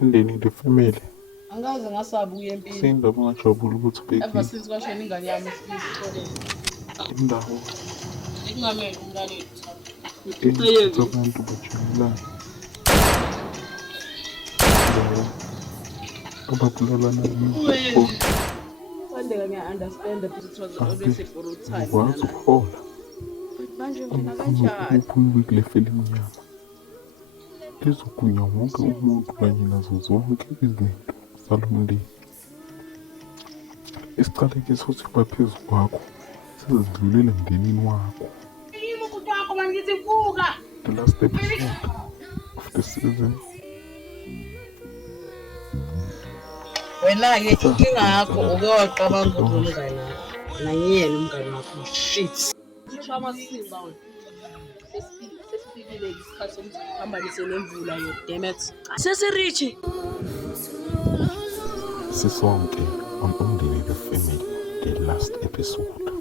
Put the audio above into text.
Umndeni the family. Angaze ngasabi ukuya empini. Sindaba ungajabula ukuthi Ever ubhekile since kwashona ingane yami esikoleni. indawo Ekungamele umntwana wethu. engichitha abantu bajabulana. Indawo ababulalana yikho Kwandeka ngiya-understand because it was always a borrowed time. ukwazi ukuhola Manje mina angifuni kanjani? ukuphuma kule filimu nyama lizogunya wonke umuntu kanye nazo zonke izinto zalo mndeni. Isiqalekiso siba phezu kwakho sezidlulele emndenini wakho. The last episode of the season. Wena-ke inkinga yakho uke waqabanga ukuthi umngane wakho nangiyena umngane wakho shit. Ngisho amasimba wena. Sesifikile isikhathi sokuthi kuhambanise nemvula yo damn it. Sesirichi. Sisonke on Umndeni the family, the last episode.